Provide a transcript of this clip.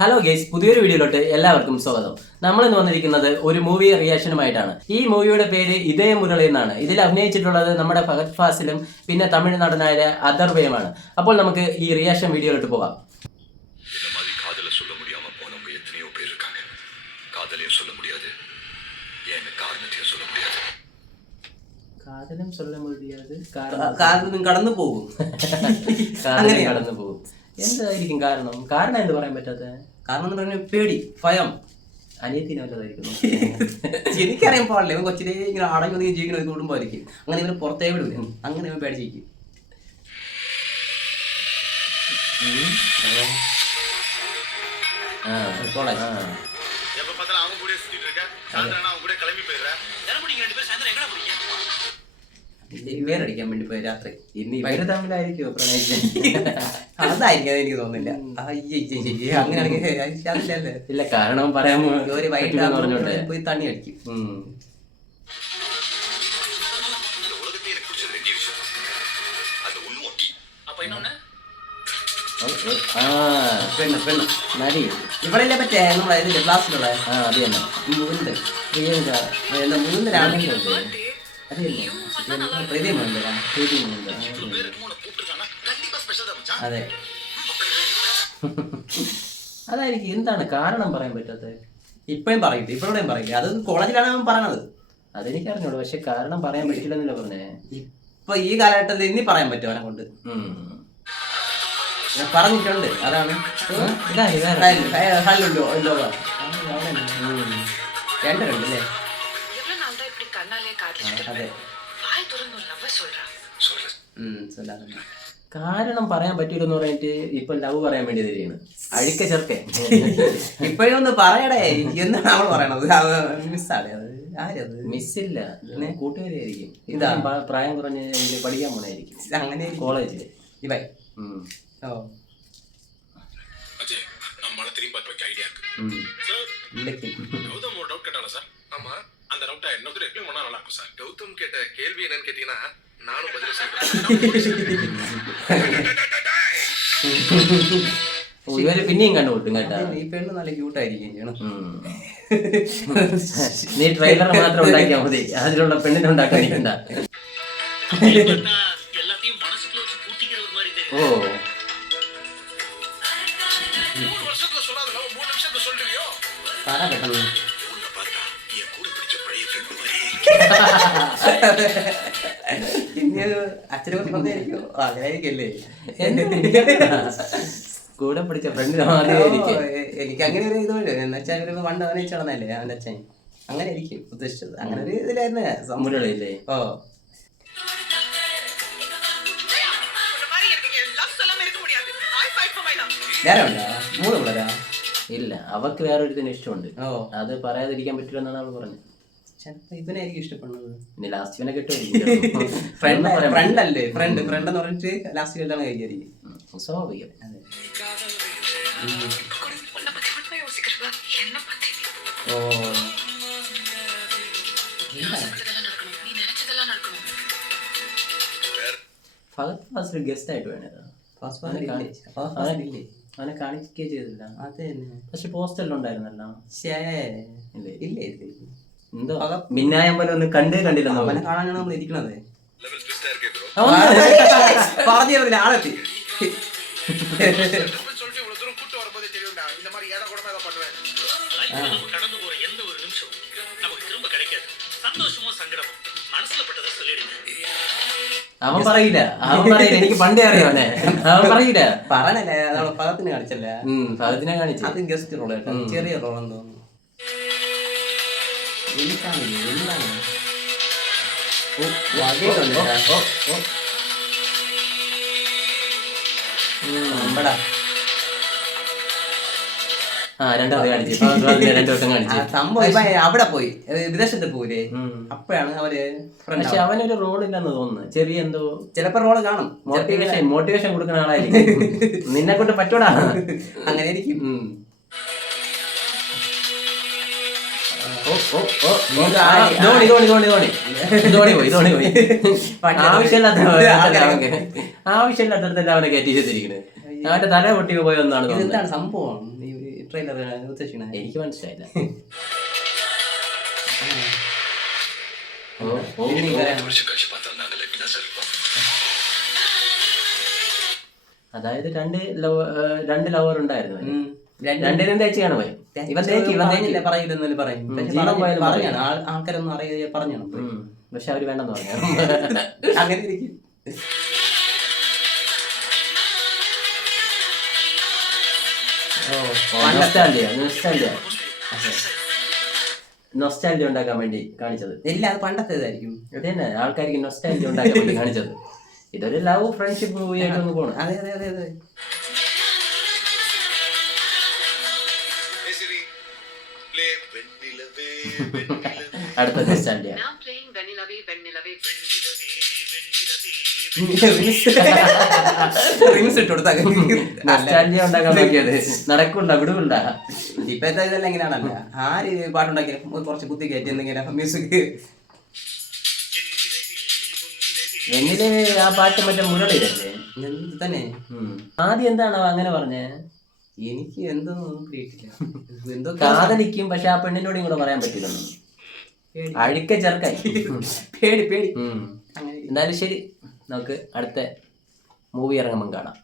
Hello guys, പുതിയൊരു വീഡിയോയിലോട്ട് എല്ലാവർക്കും സ്വാഗതം. നമ്മൾ ഇന്ന് വന്നിരിക്കുന്നത് ഒരു മൂവി റിയാക്ഷനുമായിട്ടാണ്. ഈ മൂവിയുടെ പേര് ഇതേ മുരളി എന്നാണ്. ഇതിൽ അഭിനയിച്ചിട്ടുള്ളത് നമ്മുടെ ഫഹദ് ഫാസിലും പിന്നെ തമിഴ് നടനായ അഥർവയുമാണ്. അപ്പോൾ നമുക്ക് ഈ റിയാക്ഷൻ വീഡിയോയിലോട്ട് പോകാം. കാതലും சொல்ல முடியாது, കാരണം കടന്നു പോകും. അങ്ങനെ കടന്നു പോകും. എന്തായിരിക്കും കാരണം എന്ത് പറയാൻ പറ്റാത്ത? കാരണം എന്ന് പറഞ്ഞാൽ പേടി, ഭയം. അനിയത്തിന് വല്ലതായിരിക്കുന്നു. എനിക്കറിയാൻ പാടില്ല. ഇവൻ കൊച്ചിനെ ഇങ്ങനെ അടങ്ങി ഒതുങ്ങി ജീവിക്കുന്ന ഒരു കുടുംബമായിരിക്കും. അങ്ങനെ ഇവന് പുറത്തേ വിടും. അങ്ങനെ ഇവൻ പേടിച്ചിരിക്കും. വേറടിക്കാൻ വേണ്ടി പോയി രാത്രി. തമ്മിലായിരിക്കും അതായിരിക്കും എനിക്ക് തോന്നുന്നില്ല. അങ്ങനെയാണെങ്കിൽ ഇല്ല, കാരണം പറയാൻ ഒരു വൈകിട്ട് പോയി തണ്ണി അടിക്കും. നടി ഇവിടെയല്ലേ പറ്റേ നമ്മളെ ഇതിന്റെ ക്ലാസ്സിലുള്ള അത് തന്നെ മുകുന്ദൻ എന്താ മുകുന്ദനാണെങ്കിലുണ്ട്. അതെ, അതായിരിക്കും. എന്താണ് കാരണം പറയാൻ പറ്റാത്തത്? ഇപ്പഴും പറയില്ല, ഇപ്പോഴും പറയില്ല. അത് കോളേജിലാണ് അവൻ പറയണത്. അതെനിക്ക് അറിഞ്ഞോളൂ, പക്ഷെ കാരണം പറയാൻ പറ്റില്ലെന്നല്ല പറഞ്ഞേ. ഇപ്പൊ ഈ കാലഘട്ടത്തിൽ ഇനി പറയാൻ പറ്റും അവനെ കൊണ്ട്. പറഞ്ഞിട്ടുണ്ട്. അതാണ് രണ്ടല്ലേ. അതെ, കാരണം പറയാൻ പറ്റൂലെന്ന് പറഞ്ഞിട്ട് ഇപ്പൊ ലവ് പറയാൻ വേണ്ടി തരികയാണ്. അഴുക്ക ചെറുക്കെ ഇപ്പോഴും ഒന്ന് പറയടേ എന്നാണ് അവൾ പറയണത്. മിസ്സാണ് അത്. ആരത്? മിസ്സില്ല, കൂട്ടുകാരിയായിരിക്കും. ഇതാ പ്രായം കുറഞ്ഞ് പഠിക്കാൻ പോണായിരിക്കും. അങ്ങനെ കോളേജില് ഇവ ഇവര് പിന്നെയും കണ്ടുപിട്ടും കേട്ടാ. ഈ പെണ്ണ് നല്ല ക്യൂട്ടായിരിക്കും. നീ ട്രെയിലർ മാത്രം ഉണ്ടാക്കിയാൽ മതി, അതിലുള്ള പെണ്ണിനെ ഉണ്ടാക്കാനിരിക്കണ്ട. ഓ, പറ പെട്ടെന്ന്. അച്ഛനെ പറഞ്ഞായിരിക്കും. അങ്ങനെ ആയിരിക്കല്ലേ കൂടെ പഠിച്ച ഫ്രണ്ടിനെ മാറിയായിരിക്കും. എനിക്ക് അങ്ങനെ ഒരു ഇത് എന്നുവെച്ചാൽ ഒരു പണ്ട് അവനെ നടന്നല്ലേ അവന്റെ അച്ഛൻ. അങ്ങനെ ആയിരിക്കും ഉദ്ദേശിച്ചത്. അങ്ങനെ ഒരു ഇതിലായിരുന്നു മുരളിയില്ലേ? ഓ, മൂന്ന് പിള്ളേരാ? ഇല്ല, അവക്ക് വേറൊരുത്തിന് ഇഷ്ടമുണ്ട്. അത് പറയാതിരിക്കാൻ പറ്റില്ല എന്നാണ് അവൾ പറഞ്ഞത്. ഇവനായിരിക്കും ഇഷ്ടപ്പെടുന്നത്. ഇനി ലാസ്റ്റ് ഇവനെ കിട്ടുമായിരിക്കും. ഫ്രണ്ട് അല്ലേ, ഫ്രണ്ട് എന്ന് പറഞ്ഞിട്ട് ലാസ്റ്റ് കല്യാണം കഴിക്കായിരിക്കും. സ്വാഭാവികം. ഓ, ഫഹദ് ഫാസിൽ ഗസ്റ്റ് ആയിട്ട് വേണത്. അവനെ കാണിക്കുകയെ ചെയ്തില്ല. പക്ഷെ പോസ്റ്ററിലുണ്ടായിരുന്നല്ലോ. എന്തോ മിന്നായം പോലെ ഒന്ന് കണ്ടില്ലെന്നോ. അവനെ കാണാനാണ് നമ്മൾ ഇരിക്കണത്. പറഞ്ഞിരുന്നില്ല ആളെത്തി. അവൻ പറയില്ല, എനിക്ക് പണ്ടേ അറിയാവനെ. അവൻ പറയില്ല. പറയണല്ലേ, നമ്മള് ഫഹദിനെ കാണിച്ചല്ലേ. ഫഹദിനെ കാണിച്ചു. അത് ഗസ്റ്റ് റോൾ കേട്ടോ, ചെറിയ റോളെന്ന് തോന്നുന്നു. സംഭവം അവിടെ പോയി വിദേശത്ത് പോയില്ലേ, അപ്പോഴാണ് അവര്. പക്ഷെ അവനൊരു റോളില്ലെന്ന് തോന്നുന്നു. ചെറിയ എന്തോ ചിലപ്പോ റോള് കാണും. മോട്ടിവേഷൻ കൊടുക്കുന്ന ആളായിരിക്കും. നിന്നെ കൊണ്ട് പറ്റൂടാ. അങ്ങനെ ആയിരിക്കും. ആവശ്യമില്ലാത്തടത്തല്ല അവനെ കയറ്റി ചെയ്തിരിക്കുന്നത്. അവന്റെ തല പൊട്ടി പോയെന്നാണ് എന്താണ് സംഭവം? ട്രെയിലർ ഉദ്ദേശിക്കണേ? എനിക്ക് മനസ്സിലായില്ല. അതായത് രണ്ട് ലവർ ഉണ്ടായിരുന്നു. രണ്ടിനും തേച്ചാണ് പോയി. ഇവൻ തേക്ക് പറയില്ലെന്നല്ലേ പറയും. പറഞ്ഞാണ് ആൾക്കാരൊന്നും അറിയാതെ പറഞ്ഞാണ്. പക്ഷെ അവര് വേണ്ടെന്ന് പറഞ്ഞു. അങ്ങനെ ഇരിക്കും. നൊസ്റ്റാൾജിയ ഉണ്ടാക്കാൻ വേണ്ടി കാണിച്ചത്. ഇല്ല, അത് പണ്ടത്തേതായിരിക്കും. ഇത് തന്നെ ആൾക്കാർക്ക് നൊസ്റ്റാൾജിയ ഉണ്ടാക്കാൻ വേണ്ടി കാണിച്ചത്. ഇതൊരു ലവ് ഫ്രണ്ട്ഷിപ്പ് മൂവി ആയിട്ട് ഒന്ന് പോകണം. അതെ അതെ അതെ അതെ. അടുത്ത നൊസ്റ്റാൾജിയ. നൊസ്റ്റാൾജിയ ഉണ്ടാക്കാൻ നോക്കിയത് നടക്കുണ്ട വിടുകണ്ട. ഇപ്പഴത്തെ ഇതെല്ലാം എങ്ങനെയാണല്ലോ, ആര് പാട്ടുണ്ടാക്കിയാലും കുറച്ച് കുത്തി കയറ്റി എന്തെങ്കിലും മ്യൂസിക്. എന്നില് ആ പാട്ട് മറ്റേ മുരളിയിലല്ലേ തന്നെ. ആദ്യം എന്താണോ അങ്ങനെ പറഞ്ഞേ? എനിക്ക് എന്തോ എന്തോ കാതലിക്കും, പക്ഷെ ആ പെണ്ണിനോടും കൂടെ പറയാൻ പറ്റില്ലെന്ന്. അഴുക്ക ചെറുക്കായി. പേടി പേടി. എന്തായാലും ശരി, നമുക്ക് അടുത്ത മൂവി ഇറങ്ങുമ്പം കാണാം.